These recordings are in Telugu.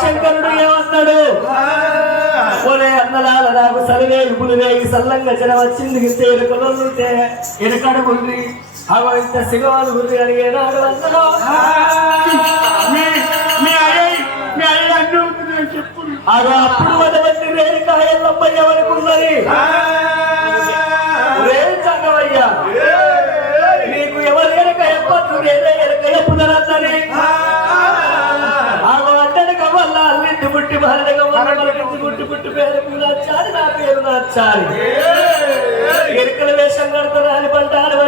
శంకరుడు ఏమన్నాడు? ఒరే అన్నలాల నాకు సరివే ఇప్పుడు వేగి సల్లంగా జన వచ్చింది ఇంత ఎరుకలుంటే ఎనకడు ఉంది ఆగో ఇంత సిగవాలు ఉంది అని ఏనాడు అన్నదో ఆగో అప్పుడు వదవట్టి రేణుకా ఎల్లమ్మ ఎవరికున్నది? నీకు ఎవరు ఎనక ఎప్పట్లు నేనే ఎప్పుదనన్నది పుట్టి వల్ల మనకి పుట్టి పుట్టి పేరు నచ్చాలి నా పేరు నచ్చాలి ఎరుకల వేషం కడతాను అని పంటాను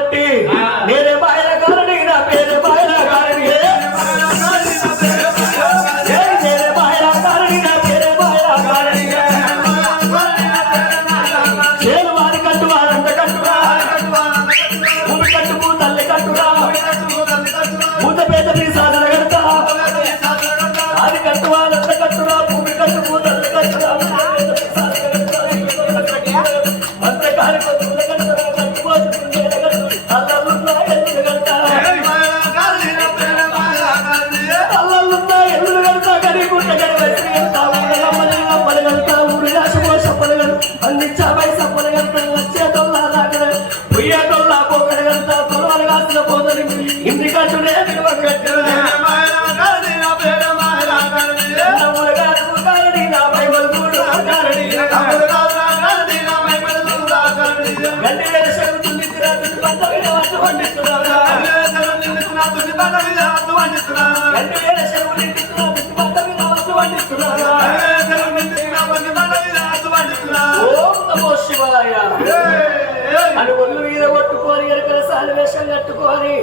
అని ఒళ్ళు మీద కొట్టుకొని ఎరకల సాలి కట్టుకొని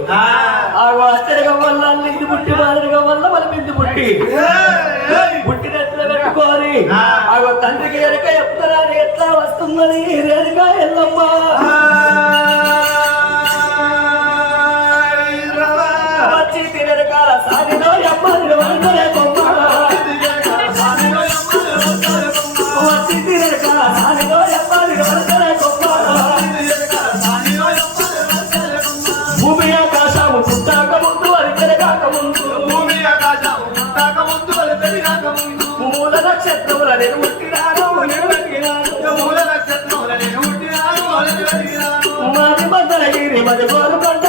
ఆగో వల్ల అల్లింది పుట్టి మాదిరిగా వల్ల మన బిందు పుట్టి పుట్టినట్లు పెట్టుకోని ఆగో తండ్రికి ఎరక ఎప్పుడరాని ఎట్లా వస్తుందని రేరుగా ఎల్లమ్మా నక్షత్రముల నేను పుట్టినాను నేను వెతికినాను మాది మందరగిరి మది గోలుకొండ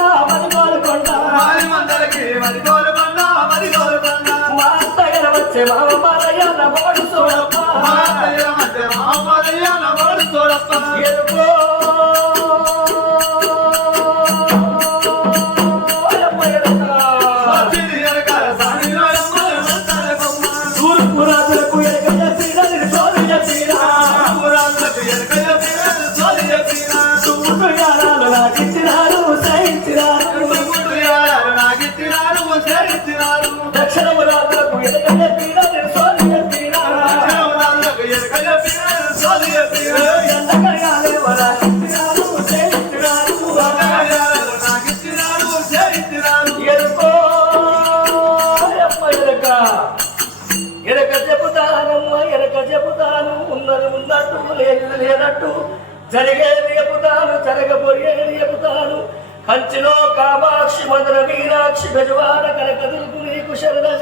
మది గోలుకొండ మా అత్తగర వచ్చే మామ మారయ్య నా మోడు చూడమ్మ తూర్పు గానాలు నాకిచ్చినారు సహించినారు దక్షిణము రాజులకు ఎరక చెప్పిన నిరుసోలు చెప్పిన ఎండకడగాలే వరాకిచ్చినారు సహించినారు ఎరుకో ఎమ్మ ఎరక? ఎరక చెబుతానమ్మ ఎరక చెబుతాను. ఉన్నది ఉన్నట్టు లేదు లేనట్టు. జరిగేది చెబుతాను జరగబోయేది చెబుతాను కంచిలో కామాక్షి మధుర మీనాక్షి బెజవాడ కనకదుర్గు నీకు శరణయ్యా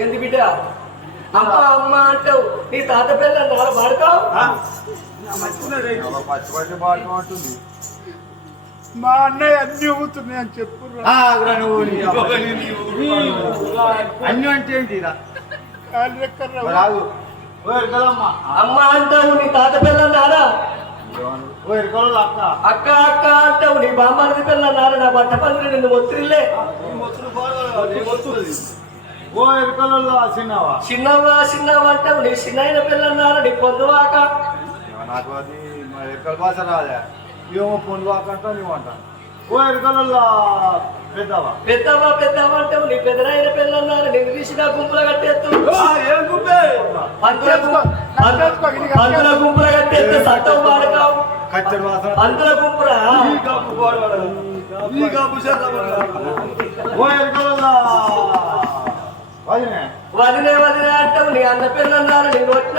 ఏంది బిడ్డ? అమ్మ అమ్మ అంటావు. నీ తాత పిల్ల పాడతావు? మా అన్నయ్య అన్ని ఊతున్నాయి అని చెప్పు అన్యం అంటే కాళ్ళు ఎక్కర్రా రాగు ఓ ఎరకలమ్మా. అమ్మ అంటావు నీ తాత పిల్ల నారా ఓ ఎరకలు అక్క. అక్క అక్క అంటావు నీ బామ్మది పిల్ల నారా నా బట్ట పనులు నిన్ను ఒత్తిడిలే ఓ ఎరకలలో చిన్నవా? చిన్నవా చిన్నవా అంటావు? నీ చిన్న పిల్ల నారా నీ పొందువాక నాకు అది మా ఎరకల భాష రాలే. ఏమో పొందువాక అంటా నువ్వు అంట ఓ ఎరకలలో పెద్దమ్మ పెద్దమ్మ అంటే నీ పెద్దనాయన పిల్లన్నారు నిన్ను తీసిన గుంపుల కట్టేస్తూ పంతుల గుంపుల కట్టేస్తే సట్టం వాడకావు. పంతుల. వదినే. వదిలే వదిలే అంటావు నీ అన్న పిల్లన్నారు నేను వచ్చిన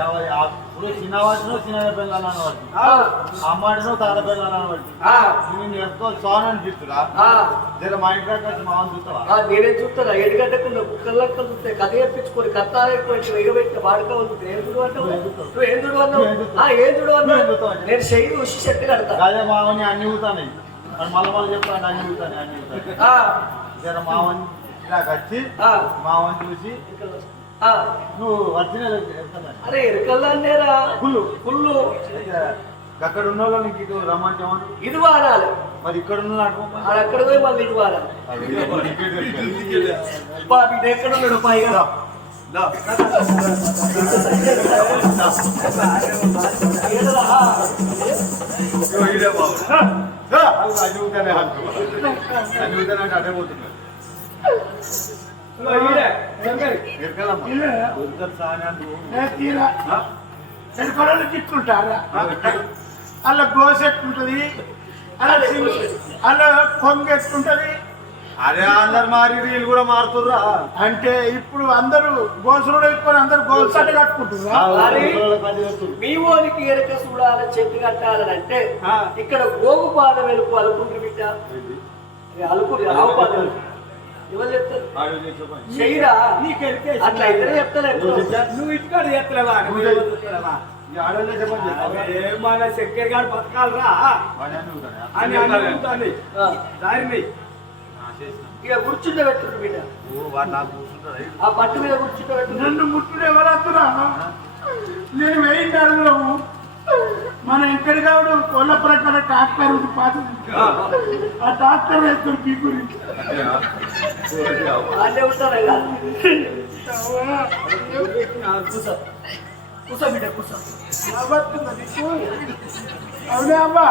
ఇప్పుడు చిన్నవాటినో చిన్న పిల్లలు అనవాటి ఆ, అమ్మాడినో తాత పిల్లలు అనవాటి ఆ, నేను ఎంతో సాను అని చెప్తురా ఆ, జర మా ఇంట్లో వచ్చి మా చూస్తావా? నేనేం చూస్తారా ఎడగడ్డకుండా కుక్కలక్క చూస్తే కథ చెప్పించుకొని కథ ఎక్కువ ఎగబెట్టి వాడుకో ఏం చూడు అన్నావు? నువ్వు ఏం చూడు అన్నావు? ఆ, ఏం చూడు అన్నావు? నేను చెయ్యి ఉషి చెట్టు కడతా. అదే మావని అన్ని ఊతాను మరి మళ్ళీ మళ్ళీ చెప్తాను అన్ని ఊతాను అన్ని ఊతాను జర మావని ఇలా వచ్చి ఆ, మావని చూసి. నువ్వు చెప్తాను. అరే ఎరకల్లానేరా ఫుల్లు పుల్లు అక్కడ ఉన్న వాళ్ళు నీకు ఇటు రమ్మంటే? ఇది వాడాలి. మరి ఇక్కడ ఉన్న ఎక్కడ పోయి మళ్ళీ ఇది వాడాలి. ఇది ఎక్కడ ఉన్నాడు? పైగా అదే పోతున్నాడు. అలా గోస ఎట్లుంటది అలా అలా కొంగ ఎట్లుంటది అరే అందరు మారి వీళ్ళు కూడా మారుతుర్రా. అంటే ఇప్పుడు అందరూ గోసలు ఎక్కువ అందరూ గోల్సట కట్టుకుంటున్నా మరి? పని చేస్తుర్రు. మీ ఓనికి ఎరక చూడాలి చెట్టు కట్టాలని అంటే ఇక్కడ గోగు పాద వెలుపు అలుకుంటు బిడ్డ ఆవు పాద చెయ్యరా? అట్లా ఇద్దరే ఎప్పుడు? నువ్వు ఇంటికాడ నువ్వు పని చేస్తావా? ఏమన్నా చక్కెర గారు బతకాలరా. అని అనుకుంటాను ఆ, దారిని. ఇక కూర్చుంటే పెట్టుడు బిడ్డ. ఆ పట్టు మీద కూర్చుంటే నన్ను ముట్టుడు ఎవరత్తురా నేను వేయింది అడుగుదాము మన ఇంకడి కావుడు కోళ్ళ ప్రకారం ట్రాక్టర్ ఉంది పాతది ఆ ట్రాక్టర్ వేసుకొని పీ గురించి బిడ్డ నీకు? అవునే అమ్మా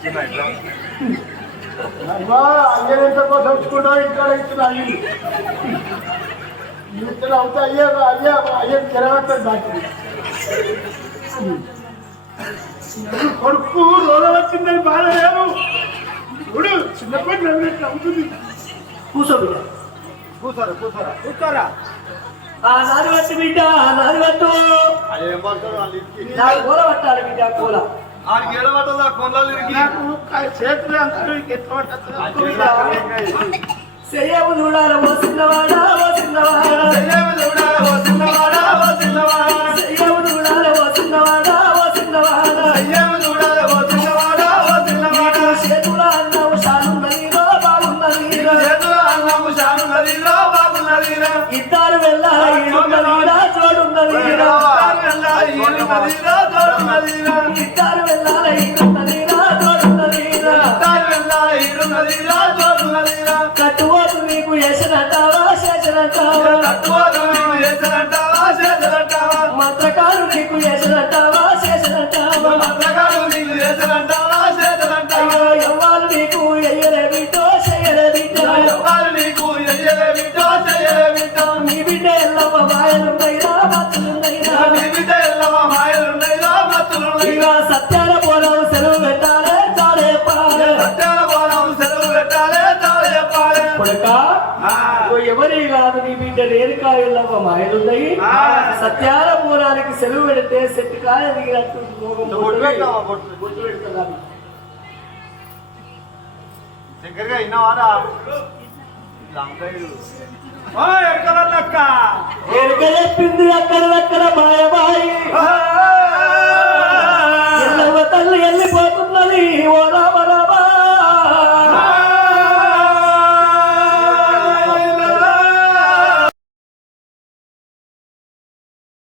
చిన్న అయ్యేంత కోసం ఉంచుకుంటావు ఇక్కడ ఇచ్చిన అయ్యి. ఇతర అవుతా అయ్యే అయ్యే అయ్యే తిరగట్టదు దానికి కొడుకు రోగం వచ్చిందని బాధ లేదు చూడు చిన్నప్పటి నవ్వినట్టు అవుతుంది కూర్చో బిడ్డ కూర్చోరా కూర్చోరా కూర్చోరా ఆ నాది పట్టు బిడ్డ నాది ఇంటికి? నాకు కూర పట్టాలి బిడ్డ కూర ఆడికి ఏడబడ్డది ఆ కొండలు ఇరికి చేతులు అంతా. చెయ్యవు చూడాలి ఓ ఇద్దరు వెళ్ళాలి, ఈడున్నదిరా, తోడున్నదిరా. కట్టువోతు నీకు ఎసరంటావా చేసినట్టావా తత్వాలు నీకు చేసినట్టావా కొడక? ఎవరి కాదు నీ బిడ్డ రేణుకా ఎల్లమ్మ మాయలున్నాయి? సత్యాల పూరానికి సెలవు పెడితే సెట్టు కాయ దిగినట్టు మోగం బొట్టు పెట్టావా, బొట్టు? బొట్టు పెడుతున్నాను శంకర్గా